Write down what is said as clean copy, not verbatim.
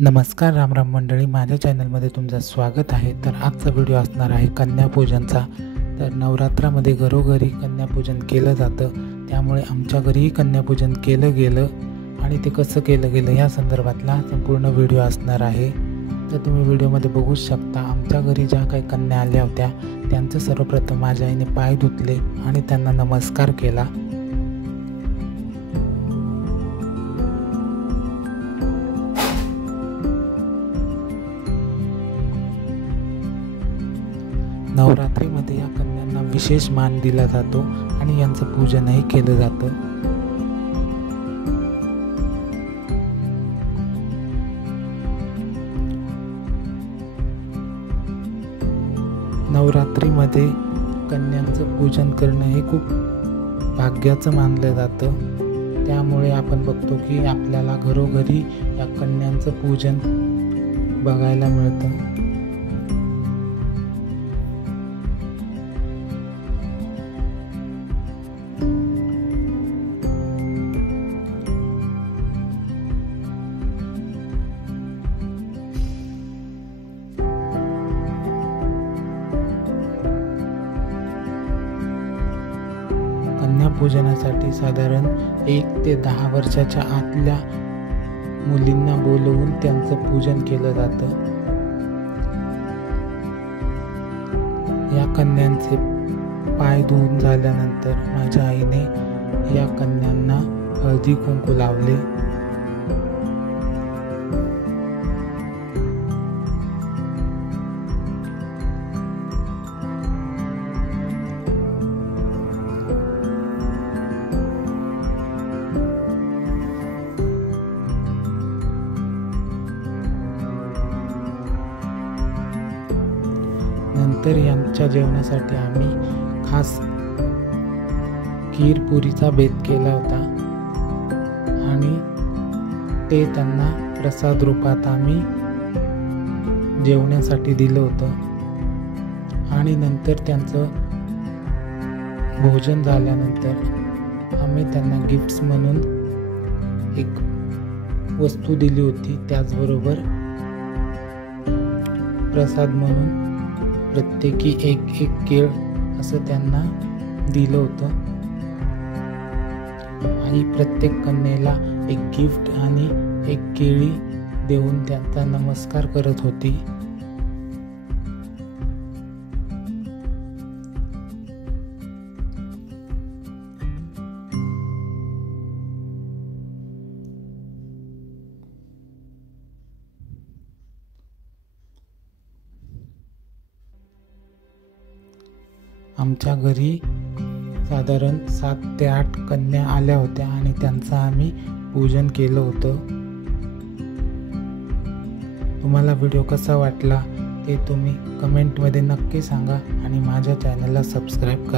नमस्कार राम मंडळी, माझ्या चॅनलमध्ये तुमचं स्वागत आहे। तर आजचा व्हिडिओ असणार आहे कन्यापूजनचा। तर नवरात्रामध्ये घरोघरी कन्यापूजन केलं जातं, त्यामुळे आमच्या घरीही कन्यापूजन केलं गेलं आणि ते कसं केलं गेलं या संदर्भातला संपूर्ण व्हिडिओ असणार आहे। तर तुम्ही व्हिडिओमध्ये बघू शकता, आमच्या घरी ज्या काही कन्या आल्या होत्या त्यांचं सर्वप्रथम माझ्या आईने पाय धुतले आणि त्यांना नमस्कार केला। नवरात्रीमध्ये या कन्यांना विशेष मान दिला जातो आणि यांचं पूजनही केलं जातं। नवरात्रीमध्ये कन्यांचं पूजन करणं हे खूप भाग्याचं मानलं जातं, त्यामुळे आपण बघतो की आपल्याला घरोघरी या कन्यांचं पूजन बघायला मिळतं। कन्यापूजनासाठी साधारण 1 ते 10 वर्षाच्या आतल्या मुलींना बोलवून त्यांचं पूजन केलं जातं। या कन्यांचे पाय धुवून झाल्यानंतर माझ्या आईने या कन्यांना हळदी कुंकू लावले। नंतर यांच्या जेवणासाठी आम्ही खास खीर पुरीचा बेत केला होता आणि ते त्यांना प्रसाद रूपात आम्ही जेवण्यासाठी दिलं होतं। आणि नंतर त्यांचं भोजन झाल्यानंतर आम्ही त्यांना गिफ्ट्स म्हणून एक वस्तू दिली होती, त्याचबरोबर प्रसाद म्हणून प्रत्येकी एक केळ असं त्यांना दिलं होतं। आई प्रत्येक कन्येला एक गिफ्ट आणि एक केळी देऊन त्यांचा नमस्कार करत होती। आमच्या घरी साधारण 7 ते 8 कन्या आल्या होत्या आणि त्यांचं आम्ही पूजन केलं होतं। तुम्हाला व्हिडिओ कसा वाटला ते तुम्ही कमेंटमध्ये नक्की सांगा आणि माझ्या चॅनलला सबस्क्राईब करा।